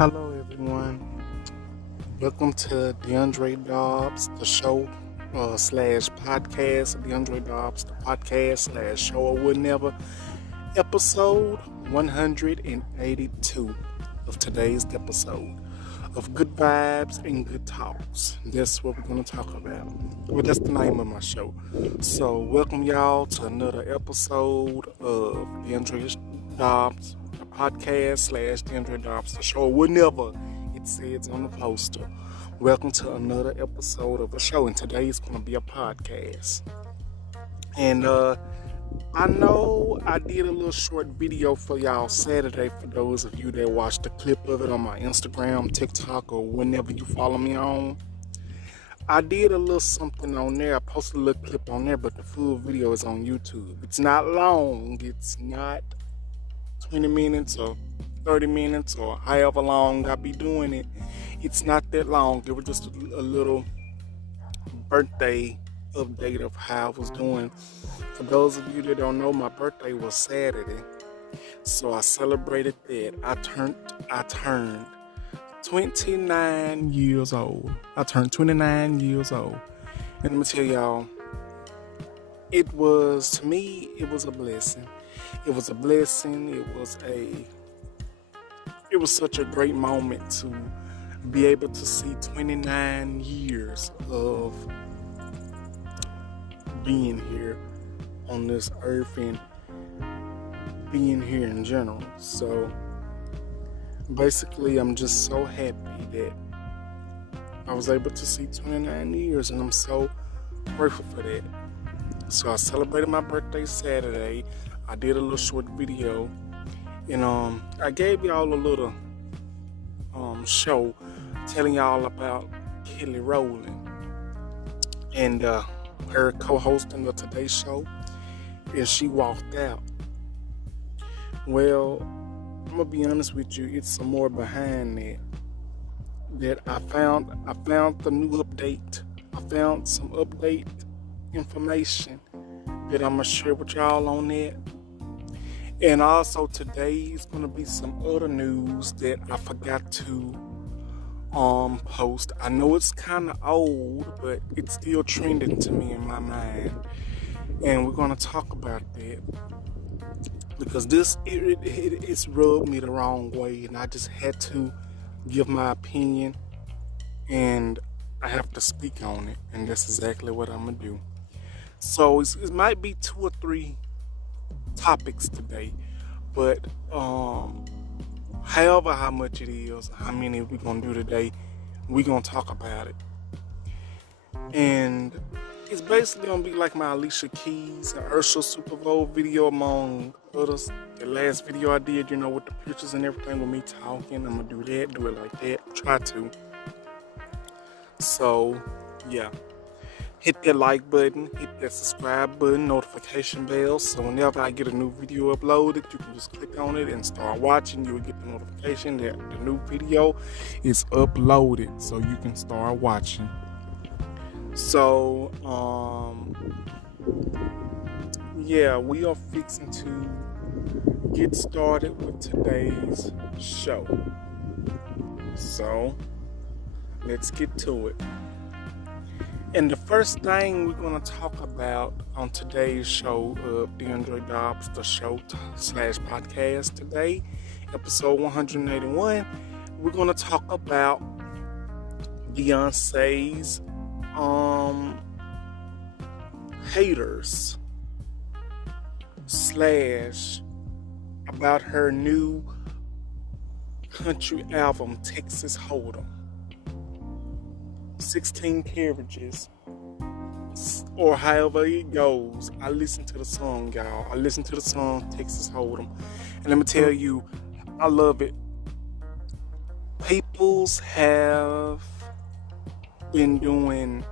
Hello, everyone. Welcome to Deandre Dobbs, the show slash podcast. Deandre Dobbs, the podcast slash show or whatever. Episode 182 of today's episode of Good Vibes and Good Talks. That's what we're going to talk about. Well, that's the name of my show. So, welcome y'all to another episode of Deandre Dobbs, the podcast slash Deandre Dobbs, the show, whatever it says on the poster. Welcome to another episode of a show, and today is going to be a podcast. And I know I did a little short video for y'all Saturday for those of you that watched the clip of it on my Instagram, TikTok, or whenever you follow me on. I did a little something on there. I posted a little clip on there, but the full video is on YouTube. It's not long. It's not 20 minutes or 30 minutes or however long I be doing it. It's not that long. It was just a little birthday update of how I was doing. For those of you that don't know, my birthday was Saturday, so I celebrated that. I turned 29 years old. I turned 29 years old. And let me tell y'all, it was a blessing. It was a blessing. It was such a great moment to be able to see 29 years of being here on this earth and being here in general. So basically, I'm just so happy that I was able to see 29 years, and I'm so grateful for that. So I celebrated my birthday Saturday. I did a little short video, and I gave y'all a little show telling y'all about Kelly Rowland and her co-hosting of today's show, and she walked out. Well, I'm gonna be honest with you, it's some more behind that I found the new update. I found some update information that I'm gonna share with y'all on that. And also today is gonna be some other news that I forgot to post. I know it's kind of old, but it's still trending to me in my mind, and we're gonna talk about that because it's rubbed me the wrong way, and I just had to give my opinion, and I have to speak on it, and that's exactly what I'm gonna do. So it might be 2 or 3 topics today, but however how much it is, how many we're gonna do today, we're gonna talk about it. And it's basically gonna be like my Alicia Keys and Ursula Super Bowl video, among others. The last video I did, with the pictures and everything, with me talking. I'm gonna do it like that, try to. So yeah, hit that like button, hit that subscribe button, notification bell, so whenever I get a new video uploaded, you can just click on it and start watching. You'll get the notification that the new video is uploaded, so you can start watching. So yeah, we are fixing to get started with today's show, so let's get to it. And the first thing we're going to talk about on today's show of Deandre Dobbs, the show slash podcast today, episode 181, we're going to talk about Beyonce's haters slash about her new country album, Texas Hold'em. 16 carriages, or however it goes. I listen to the song, y'all. I listen to the song Texas Hold'em, and let me tell you, I love it. Peoples have been doing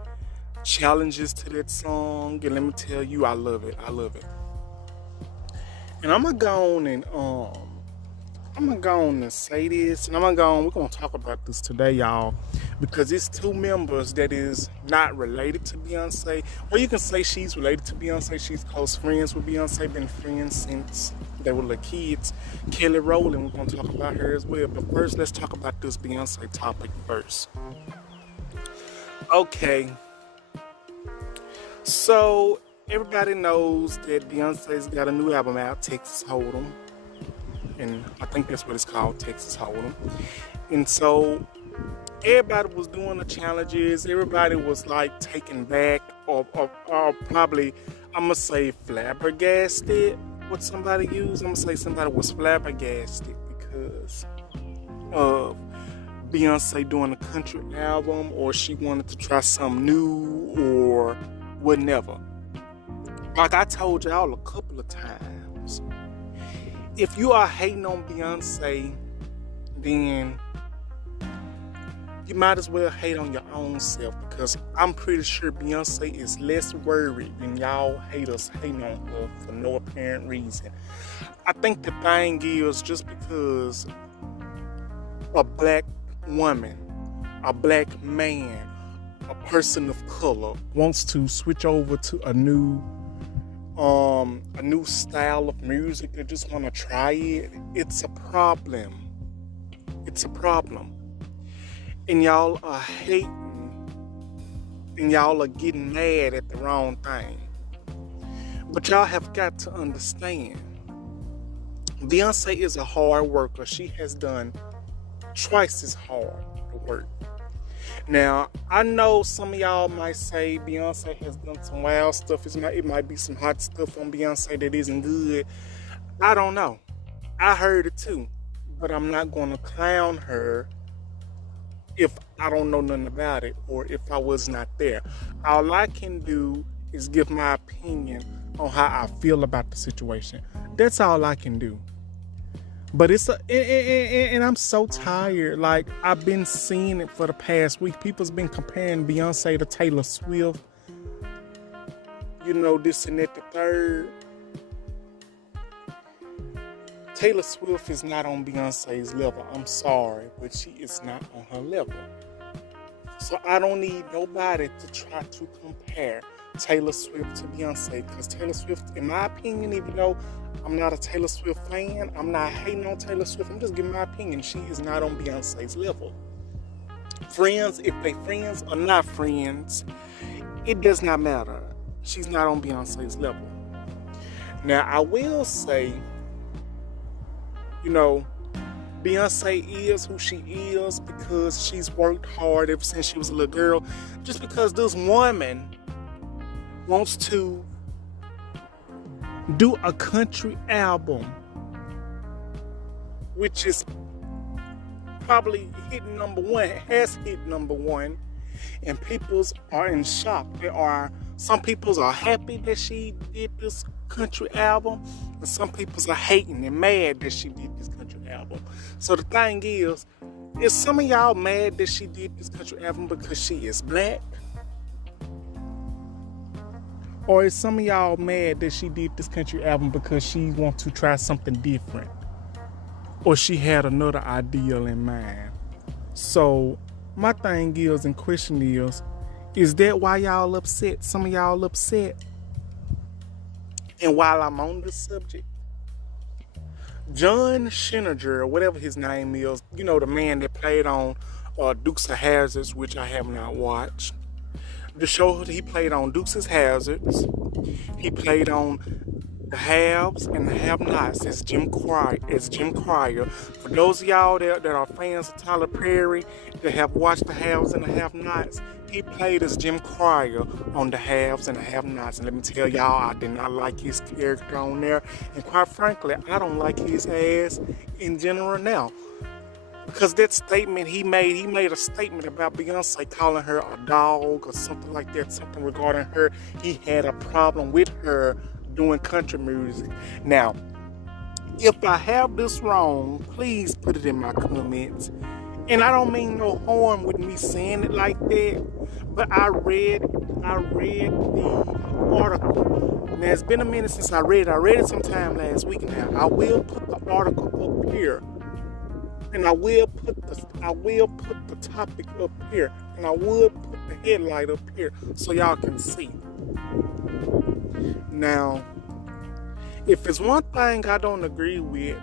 challenges to that song, and let me tell you, I love it. And I'm gonna go on and say this, and we're gonna talk about this today, y'all. because it's two members that is not related to Beyonce. Or you can say she's related to Beyonce. She's close friends with Beyonce, been friends since they were little kids. Kelly Rowland, we're going to talk about her as well. But first, let's talk about this Beyonce topic first. Okay. So, everybody knows that Beyonce's got a new album out, Texas Hold'em. And I think that's what it's called, Texas Hold'em. And so everybody was doing the challenges. Everybody was like taken back or probably, I'm going to say flabbergasted. What somebody used, I'm going to say somebody was flabbergasted because of Beyonce doing a country album, or she wanted to try something new or whatever. Like I told y'all a couple of times, if you are hating on Beyonce, then you might as well hate on your own self, because I'm pretty sure Beyonce is less worried than y'all haters hating on her for no apparent reason. I think the thing is, just because a black woman, a black man, a person of color wants to switch over to a new style of music, they just want to try it, it's a problem. It's a problem. And y'all are hating, and y'all are getting mad at the wrong thing. But y'all have got to understand, Beyonce is a hard worker. She has done twice as hard to work. Now, I know some of y'all might say Beyonce has done some wild stuff. It might be some hot stuff on Beyonce that isn't good. I don't know. I heard it too. But I'm not going to clown her if I don't know nothing about it, or if I was not there. All I can do is give my opinion on how I feel about the situation. That's all I can do. But and I'm so tired. Like, I've been seeing it for the past week. People's been comparing Beyonce to Taylor Swift. You know, this and that, the third. Taylor Swift is not on Beyonce's level. I'm sorry, but she is not on her level. So I don't need nobody to try to compare Taylor Swift to Beyonce, because Taylor Swift, in my opinion, even though I'm not a Taylor Swift fan, I'm not hating on Taylor Swift, I'm just giving my opinion, she is not on Beyonce's level. Friends, if they friends or not friends, it does not matter. She's not on Beyonce's level. Now, I will say, you know, Beyonce is who she is because she's worked hard ever since she was a little girl. Just because this woman wants to do a country album, which is probably hitting number one, has hit number one, and peoples are in shock. Some peoples are happy that she did this country album, and some peoples are hating and mad that she did this country album. So the thing is some of y'all mad that she did this country album because she is black? Or is some of y'all mad that she did this country album because she wants to try something different? Or she had another ideal in mind? So my thing is, and question is that why y'all upset? Some of y'all upset. And while I'm on this subject, John Schneider, or whatever his name is, you know, the man that played on Dukes of Hazzards, which I have not watched. The show he played on Dukes of Hazzards, he played on The Haves and the Have-Nots as Jim Cryer. For those of y'all that are fans of Tyler Perry, that have watched The Haves and the Have-Nots, he played as Jim Cryer on The Haves and the Have-Nots. And let me tell y'all, I did not like his character on there. And quite frankly, I don't like his ass in general now. Because that statement he made a statement about Beyonce calling her a dog or something like that, something regarding her. He had a problem with her doing country music. Now, if I have this wrong, please put it in my comments. And I don't mean no harm with me saying it like that, but I read the article. Now, it's been a minute since I read it. I read it sometime last week now. I will put the article up here And I will put the topic up here, and I will put the headlight up here so y'all can see. Now, if it's one thing I don't agree with,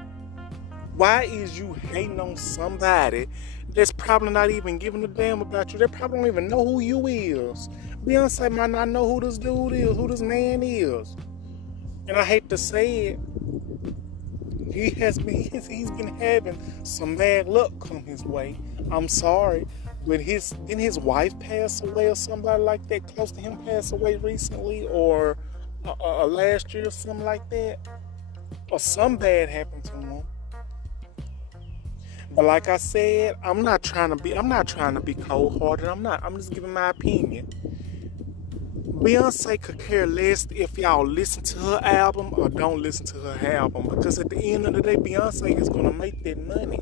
why is you hating on somebody that's probably not even giving a damn about you? They probably don't even know who you is. Beyonce might not know who this dude is, who this man is. And I hate to say it, he's been having some bad luck come his way. I'm sorry. But didn't his wife pass away or somebody like that close to him pass away recently, or last year or something like that? Or something bad happened to him. But like I said, I'm not trying to be cold-hearted. I'm just giving my opinion. Beyonce could care less if y'all listen to her album or don't listen to her album, because at the end of the day, Beyonce is gonna make that money.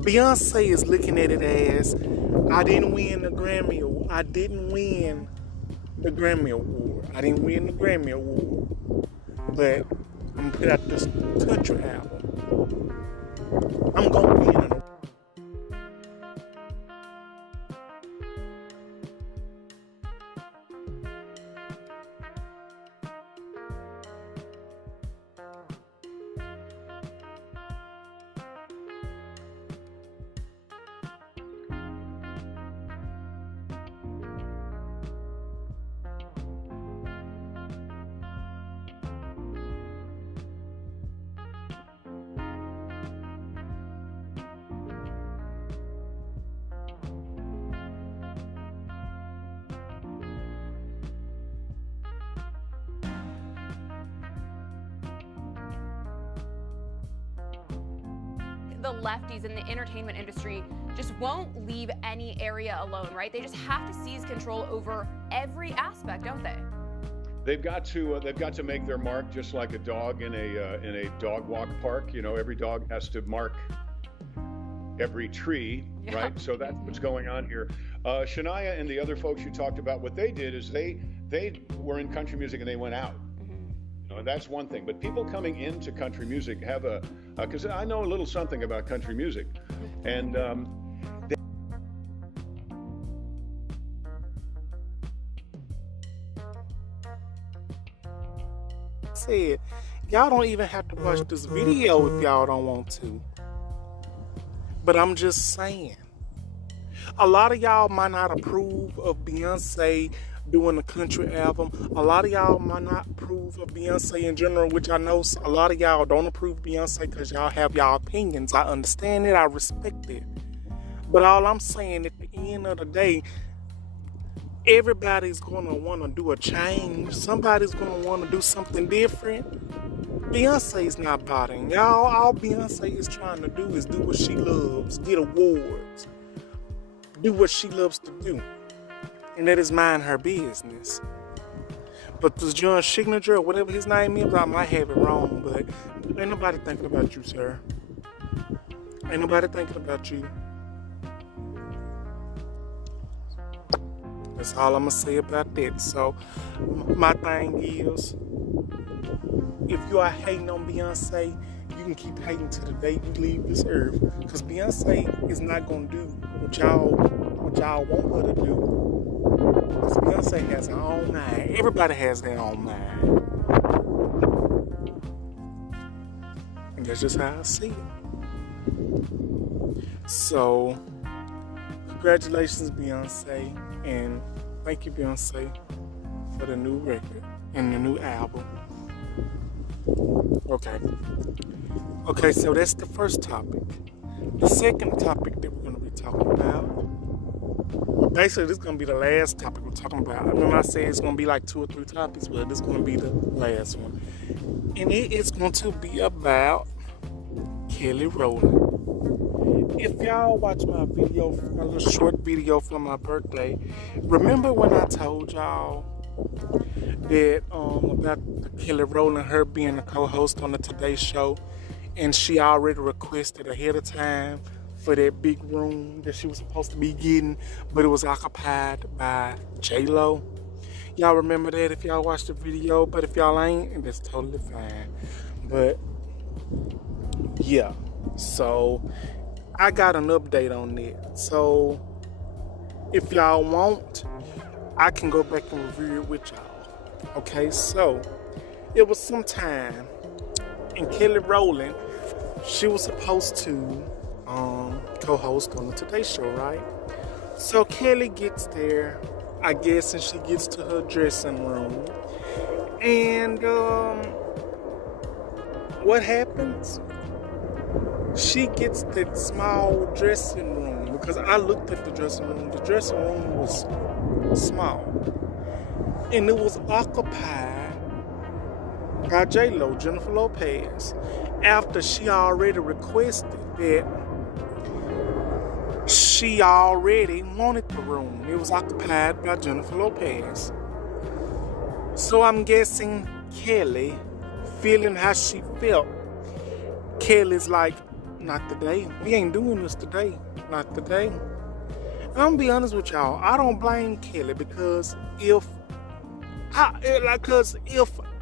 Beyonce is looking at it as, I didn't win the Grammy Award. I didn't win the Grammy Award, but I'm gonna put out this country album. I'm gonna win an award. The lefties in the entertainment industry just won't leave any area alone, right? They just have to seize control over every aspect, don't they? They've got to make their mark, just like a dog in a dog walk park. You know, every dog has to mark every tree, yeah. Right? So that's what's going on here. Shania and the other folks you talked about, what they did is they were in country music and they went out. You know, that's one thing. But people coming into country music have because I know a little something about country music, and said, y'all don't even have to watch this video if y'all don't want to. But I'm just saying, a lot of y'all might not approve of Beyonce doing a country album. A lot of y'all might not approve of Beyonce in general, which I know a lot of y'all don't approve of Beyonce because y'all have y'all opinions. I understand it, I respect it. But all I'm saying, at the end of the day, everybody's gonna want to do a change. Somebody's gonna want to do something different. Beyonce's not bothering y'all. All Beyonce is trying to do is do what she loves, get awards, do what she loves to do. And that is mind her business. But this John Schneider, or whatever his name is, I might have it wrong, but ain't nobody thinking about you, sir. Ain't nobody thinking about you. That's all I'm gonna say about that. So, my thing is, if you are hating on Beyonce, you can keep hating till the day you leave this earth. Because Beyonce is not gonna do what y'all want her to do. Because Beyonce has her own mind. Everybody has their own mind. And that's just how I see it. So, congratulations, Beyonce. And thank you, Beyonce, for the new record and the new album. Okay, so that's the first topic. The second topic that we're going to be talking about, basically this is going to be the last topic we're talking about. I remember I said it's going to be like 2 or 3 topics, but this is going to be the last one. And it is going to be about Kelly Rowland. If y'all watch my video, my little short video for my birthday, remember when I told y'all that about Kelly Rowland, her being a co-host on the Today Show, and she already requested ahead of time for that big room that she was supposed to be getting, but it was occupied by J-Lo. Y'all remember that if y'all watched the video, but if y'all ain't, that's totally fine. But yeah, So I got an update on that. So if y'all want, I can go back and review it with y'all. Okay, so it was some time, and Kelly Rowland, she was supposed to co-host on the Today Show, right? So Kelly gets there, I guess, and she gets to her dressing room. And what happens? She gets that small dressing room, because I looked at the dressing room. The dressing room was small, and it was occupied by J-Lo, Jennifer Lopez, after she already requested that. She already wanted the room. It was occupied by Jennifer Lopez. So I'm guessing Kelly, feeling how she felt, Kelly's like, not today. We ain't doing this today. Not today. And I'm gonna be honest with y'all. I don't blame Kelly, because if I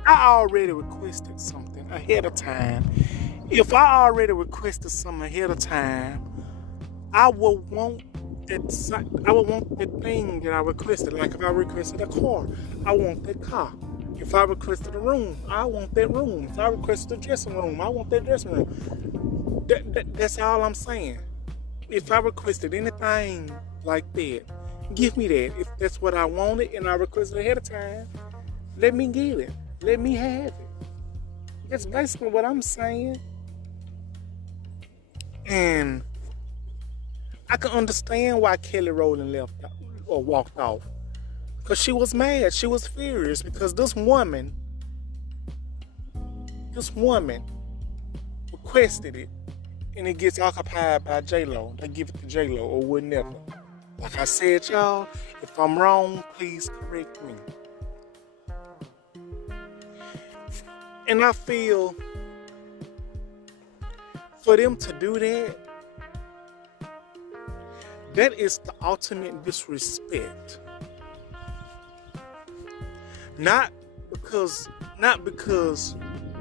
already requested something ahead of time, I would want that thing that I requested. Like if I requested a car, I want that car. If I requested a room, I want that room. If I requested a dressing room, I want that dressing room. That's all I'm saying. If I requested anything like that, give me that. If that's what I wanted and I requested ahead of time, let me get it. Let me have it. That's basically what I'm saying. And I can understand why Kelly Rowland left or walked off. Because she was mad. She was furious because this woman requested it, and it gets occupied by J-Lo. They give it to J-Lo or whatever. Like I said, y'all, if I'm wrong, please correct me. And I feel for them to do that, that is the ultimate disrespect. Not because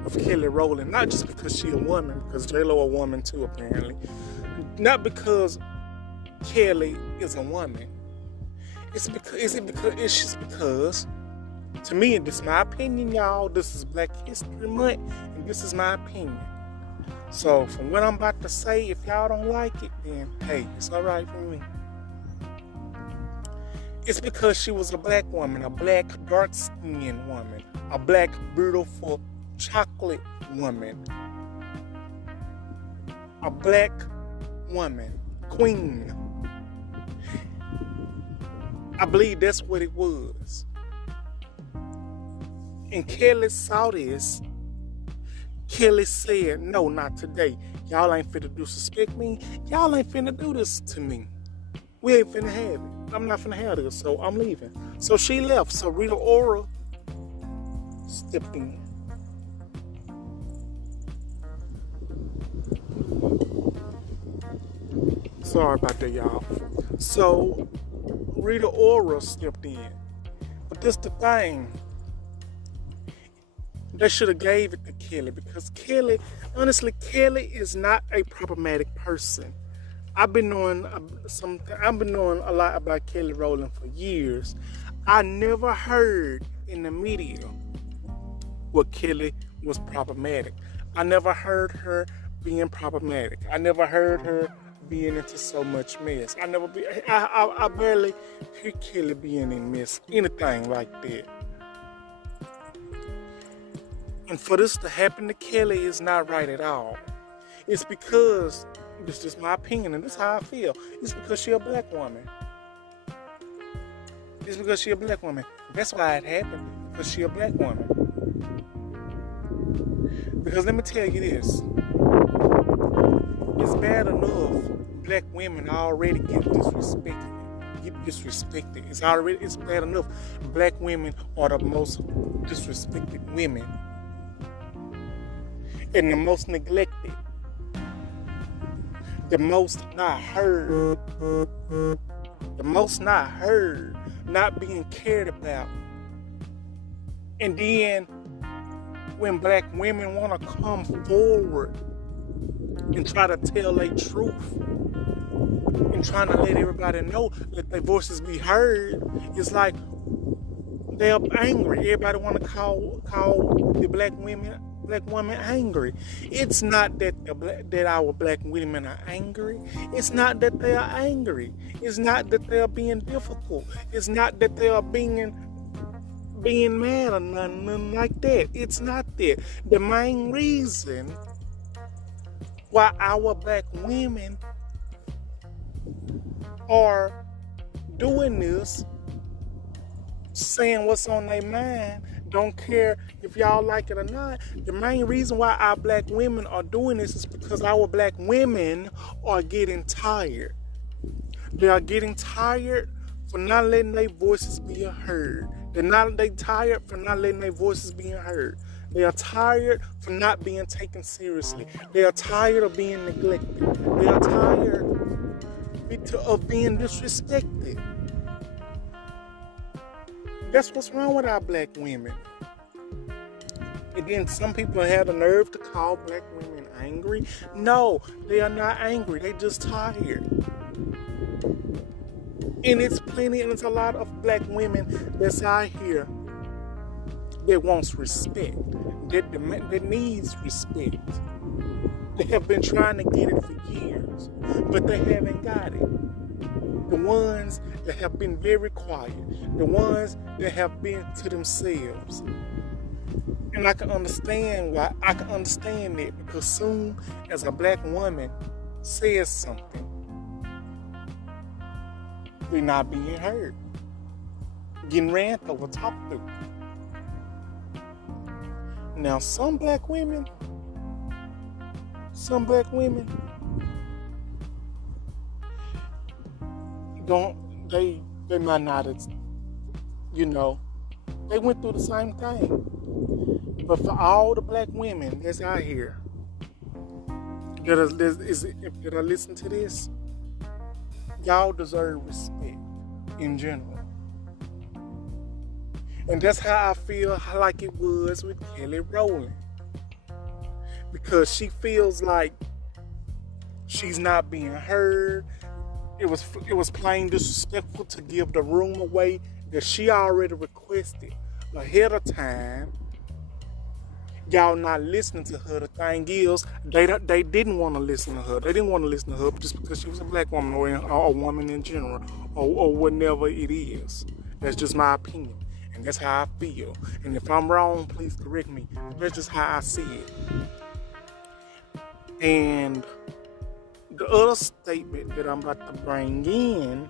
of Kelly Rowland, not just because she a woman, because J-Lo a woman too apparently. Not because Kelly is a woman. It's just because, to me, this is my opinion, y'all. This is Black History Month, and this is my opinion. So, from what I'm about to say, if y'all don't like it, then hey, it's alright for me. It's because she was a black woman, a black dark-skinned woman, a black beautiful chocolate woman, a black woman, queen. I believe that's what it was. And Kelly saw this. Kelly said, no, not today. Y'all ain't finna disrespect me. Y'all ain't finna do this to me. We ain't finna have it. I'm not finna have this, so I'm leaving. So she left. So Rita Ora stepped in. Sorry about that, y'all. So Rita Ora stepped in. But this the thing. They should have gave it to Kelly, because Kelly, honestly, Kelly is not a problematic person. I've been knowing a lot about Kelly Rowland for years. I never heard in the media where Kelly was problematic. I never heard her being problematic. I never heard her being into so much mess. I barely hear Kelly being in mess, anything like that. And for this to happen to Kelly is not right at all. It's because, this is my opinion, and this is how I feel. It's because she a black woman. It's because she a black woman. That's why it happened, because she a black woman. Because let me tell you this. It's bad enough black women already get disrespected. It's bad enough. Black women are the most disrespected women. And the most neglected, the most not heard, not being cared about. And then when black women want to come forward and try to tell their truth and trying to let everybody know, let their voices be heard, it's like they're angry. Everybody want to call the black woman angry. It's not that that our black women are angry. It's not that they are angry. It's not that they are being difficult. It's not that they are being mad or nothing like that. It's not that. The main reason why our black women are doing this, saying what's on their mind, don't care if y'all like it or not. The main reason why our black women are doing this is because our black women are getting tired. They are getting tired for not letting their voices be heard. They tired for not letting their voices be heard. They are tired for not being taken seriously. They are tired of being neglected. They are tired of being disrespected. That's what's wrong with our black women. And then some people have the nerve to call black women angry. No, they are not angry. They just tired. And it's a lot of black women that's out here that wants respect, that needs respect. They have been trying to get it for years, but they haven't got it. The ones that have been very quiet, the ones that have been to themselves. And I can understand why. I can understand that, because soon as a black woman says something, we're not being heard, getting ran over, talked through. Now, some black women they might not, they went through the same thing. But for all the black women that's out here that are listening to this, y'all deserve respect in general. And that's how I feel like it was with Kelly Rowland. Because she feels like she's not being heard. It was plain disrespectful to give the room away that she already requested ahead of time. Y'all not listening to her. The thing is, they didn't want to listen to her. They didn't want to listen to her just because she was a black woman or a woman in general or whatever it is. That's just my opinion. And that's how I feel. And if I'm wrong, please correct me. That's just how I see it. And the other statement that I'm about to bring in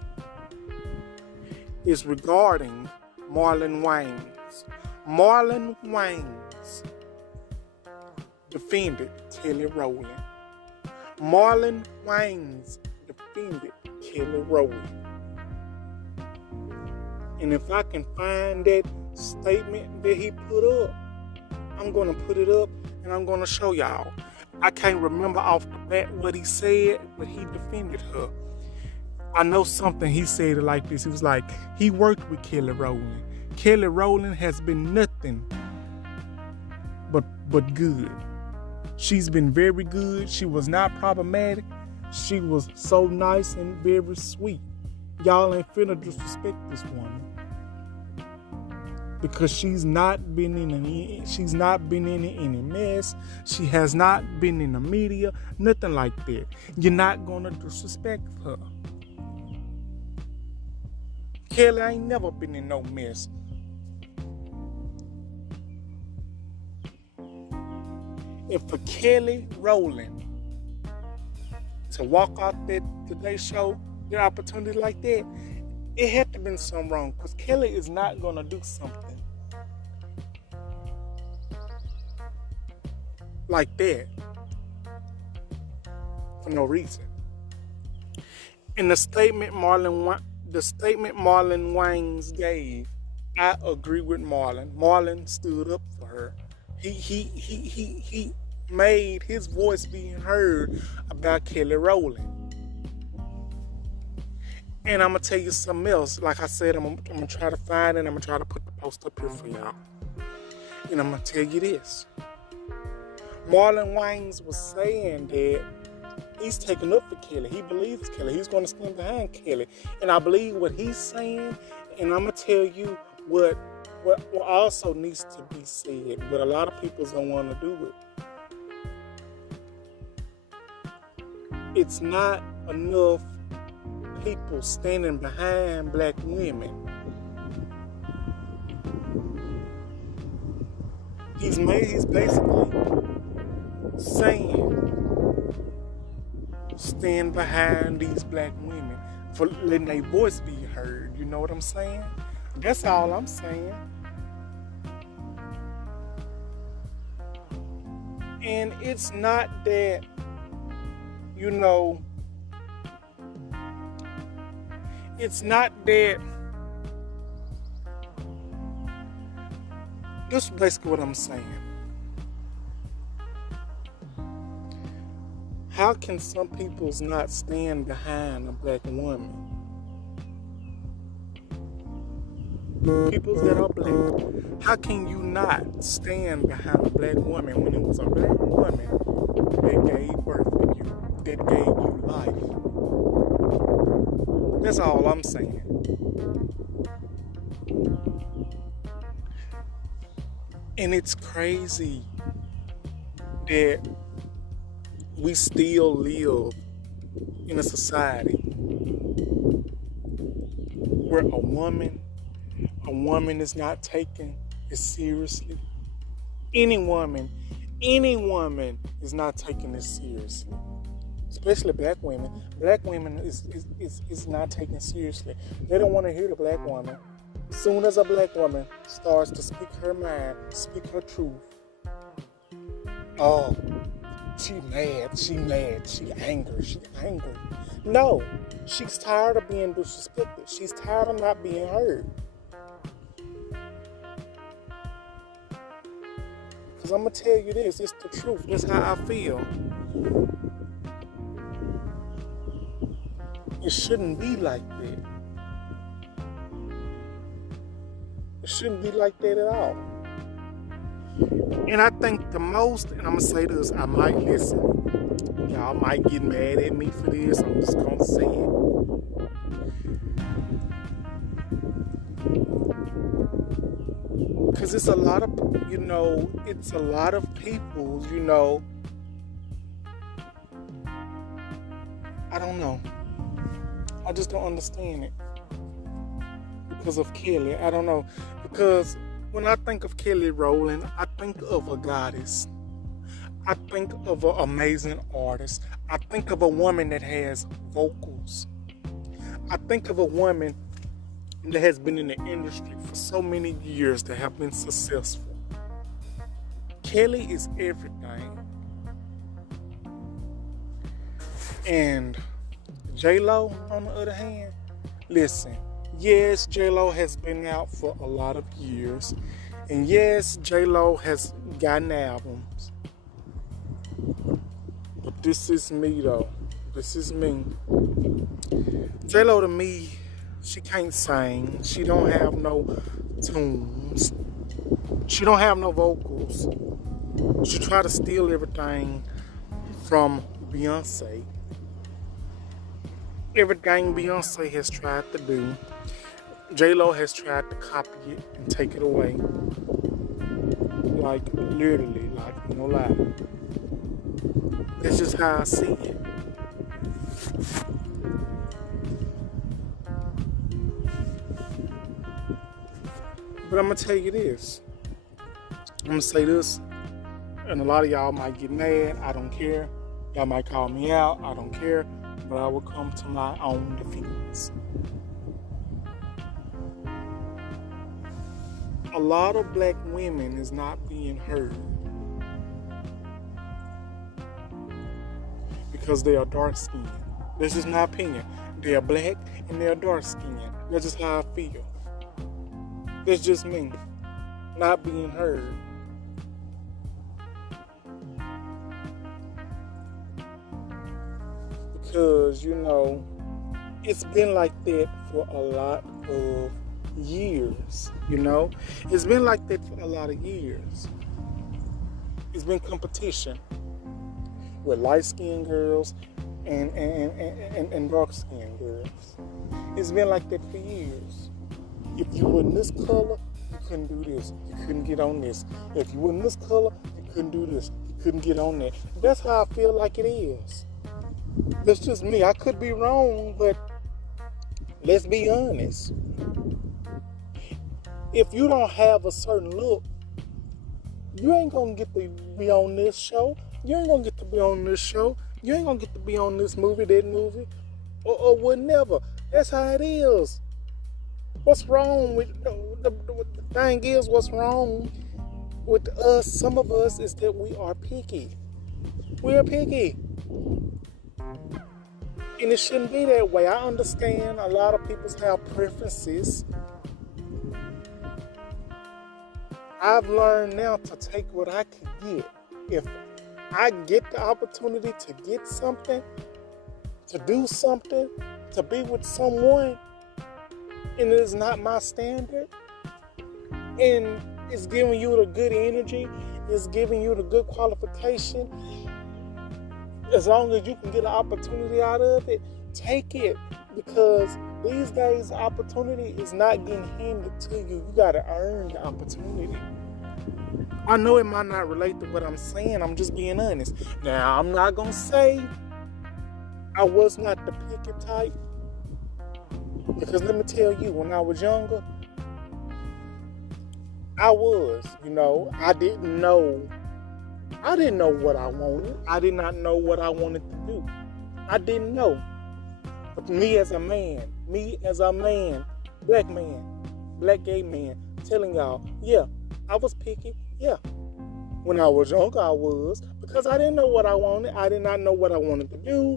is regarding Marlon Wayans. Marlon Wayans defended Kelly Rowland. Marlon Wayans defended Kelly Rowland. And if I can find that statement that he put up, I'm going to put it up and I'm going to show y'all. I can't remember off the bat what he said, but he defended her. I know something he said it like this. He was like, he worked with Kelly Rowland. Kelly Rowland has been nothing but good. She's been very good. She was not problematic. She was so nice and very sweet. Y'all ain't finna disrespect this woman. Because she's not been in any mess. She has not been in the media, nothing like that. You're not gonna disrespect her. Kelly ain't never been in no mess. And for Kelly Rowland to walk out that Today Show, their opportunity like that, it had to have been something wrong, because Kelly is not going to do something like that for no reason. In the statement Marlon Wayans gave, I agree with Marlon. Marlon stood up for her. He made his voice being heard about Kelly Rowland. And I'm going to tell you something else. Like I said, I'm going to try to find it. I'm going to try to put the post up here for y'all. And I'm going to tell you this. Marlon Wayans was saying that He's taking up for Kelly. He believes Kelly. He's going to stand behind Kelly. And I believe what he's saying. And I'm going to tell you what also needs to be said. But a lot of people don't want to do it. It's not enough people standing behind black women. He's basically saying, stand behind these black women for letting their voice be heard. You know what I'm saying? That's all I'm saying. And it's not that, it's not that. This is basically what I'm saying. How can some people not stand behind a black woman? People that are black, how can you not stand behind a black woman when it was a black woman that gave birth to you, that gave you life? That's all I'm saying. And it's crazy that we still live in a society where a woman is not taken as seriously. Any woman is not taken as seriously. Especially black women. Black women is not taken seriously. They don't want to hear the black woman. As soon as a black woman starts to speak her mind, speak her truth, oh, she angry. No, she's tired of being disrespected. She's tired of not being heard. Because I'm going to tell you this, it's the truth. That's how I feel. It shouldn't be like that. It shouldn't be like that at all. And I think the most, and I'm going to say this, I might listen. Y'all might get mad at me for this. I'm just going to say it. Because it's a lot of, it's a lot of people, I don't know. I just don't understand it. Because of Kelly, I don't know. Because when I think of Kelly Rowland, I think of a goddess. I think of an amazing artist. I think of a woman that has vocals. I think of a woman that has been in the industry for so many years, that have been successful. Kelly is everything. And J-Lo, on the other hand, listen, yes, J-Lo has been out for a lot of years. And yes, J-Lo has gotten albums. But this is me, though. This is me. J-Lo, to me, she can't sing. She don't have no tunes. She don't have no vocals. She try to steal everything from Beyonce. Everything Beyonce has tried to do, J-Lo has tried to copy it and take it away. Like, literally, like, no lie. That's just how I see it. But I'm going to tell you this. I'm going to say this, and a lot of y'all might get mad. I don't care. Y'all might call me out. I don't care. But I will come to my own defense. A lot of black women is not being heard because they are dark-skinned. That's just my opinion. They are black and they are dark-skinned. That's just how I feel. That's just me, not being heard. Because, it's been like that for a lot of years, It's been like that for a lot of years. It's been competition with light-skinned girls and dark skinned girls. It's been like that for years. If you were in this color, you couldn't do this. You couldn't get on this. If you were in this color, you couldn't do this. You couldn't get on that. That's how I feel like it is. That's just me. I could be wrong, but let's be honest. If you don't have a certain look, you ain't gonna get to be on this show. You ain't gonna get to be on this show. You ain't gonna get to be on this movie, that movie, or whatever. That's how it is. What's wrong with the thing is, what's wrong with us, some of us, is that we are picky. We're picky. And it shouldn't be that way. I understand a lot of people have preferences. I've learned now to take what I can get. If I get the opportunity to get something, to do something, to be with someone, and it is not my standard, and it's giving you the good energy, it's giving you the good qualification, as long as you can get an opportunity out of it, take it. Because these days, opportunity is not getting handed to you. You got to earn the opportunity. I know it might not relate to what I'm saying. I'm just being honest. Now, I'm not going to say I was not the picky type. Because let me tell you, when I was younger, I was, I didn't know what I wanted. I did not know what I wanted to do. I didn't know. But me as a man, black gay man, telling y'all, yeah, I was picky, yeah. When I was younger, I was, because I didn't know what I wanted. I did not know what I wanted to do.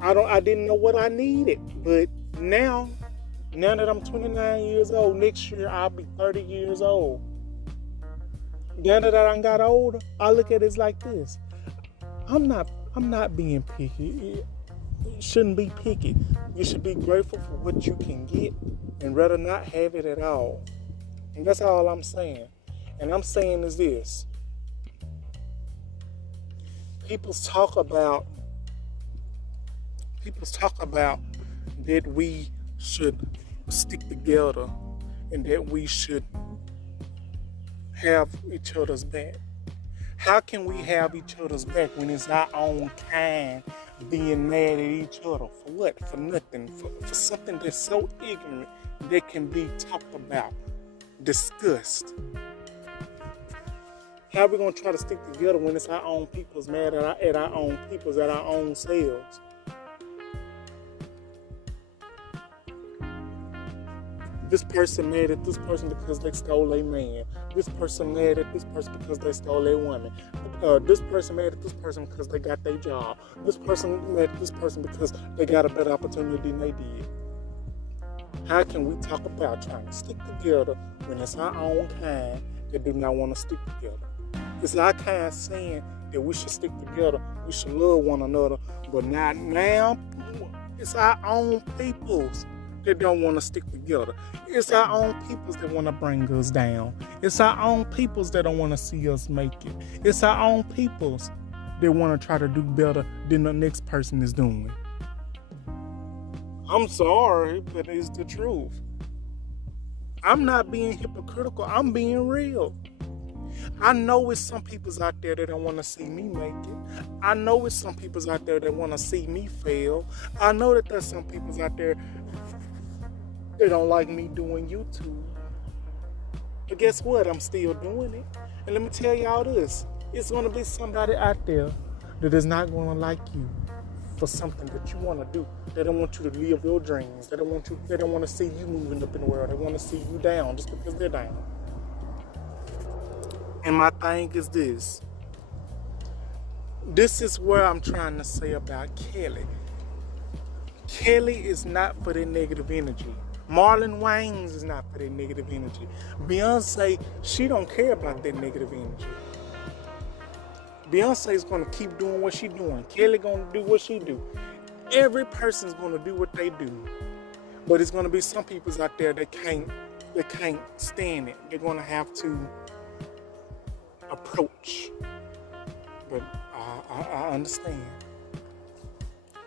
I didn't know what I needed. But now that I'm 29 years old, next year I'll be 30 years old. Now that I got older, I look at it like this. I'm not being picky. You shouldn't be picky. You should be grateful for what you can get and rather not have it at all. And that's all I'm saying. And I'm saying is this. People talk about that we should stick together and that we should have each other's back. How can we have each other's back when it's our own kind being mad at each other? For what? For nothing. For something that's so ignorant that can be talked about, discussed. How are we going to try to stick together when it's our own people's mad at our own people's, at our own selves? This person mad at this person because they stole a man. This person mad at this person because they stole a woman. This person mad at this person because they got their job. This person mad at this person because they got a better opportunity than they did. How can we talk about trying to stick together when it's our own kind that do not want to stick together? It's our kind saying that we should stick together, we should love one another, but not now. It's our own peoples that don't want to stick together. It's our own peoples that want to bring us down. It's our own peoples that don't want to see us make it. It's our own peoples that want to try to do better than the next person is doing. I'm sorry, but it's the truth. I'm not being hypocritical. I'm being real. I know it's some peoples out there that don't want to see me make it. I know it's some peoples out there that want to see me fail. I know that there's some peoples out there that don't like me doing YouTube. But guess what? I'm still doing it. And let me tell y'all this. It's going to be somebody out there that is not going to like you for something that you want to do. They don't want you to live your dreams. They don't want to see you moving up in the world. They want to see you down just because they're down. And my thing is this. This is where I'm trying to say about Kelly. Kelly is not for the negative energy. Marlon Wayans is not for that negative energy. Beyonce, she don't care about that negative energy. Beyonce is going to keep doing what she's doing. Kelly going to do what she do. Every person's going to do what they do. But it's going to be some people out there that can't stand it. They're going to have to approach. But I understand.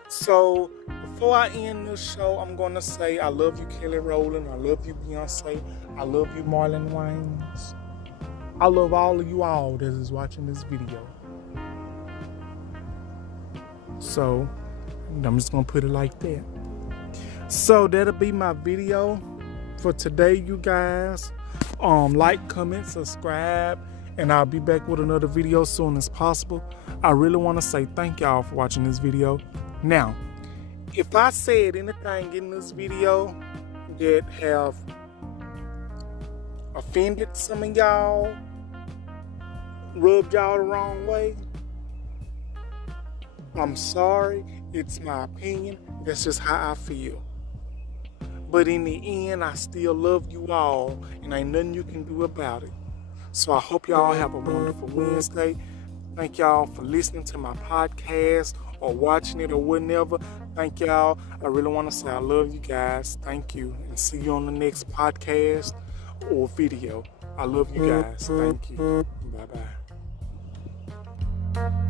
So before I end this show, I'm gonna say I love you, Kelly Rowland. I love you, Beyonce. I love you, Marlon Wayans. I love all of you all that is watching this video. So I'm just gonna put it like that. So that'll be my video for today, you guys. Like, comment, subscribe, and I'll be back with another video as soon as possible. I really want to say thank y'all for watching this video. Now, if I said anything in this video that have offended some of y'all, rubbed y'all the wrong way, I'm sorry. It's my opinion. That's just how I feel. But in the end, I still love you all, and ain't nothing you can do about it. So I hope y'all have a wonderful Wednesday. Thank y'all for listening to my podcast or watching it or whatever. Thank y'all. I really want to say I love you guys. Thank you. And see you on the next podcast or video. I love you guys. Thank you. Bye-bye.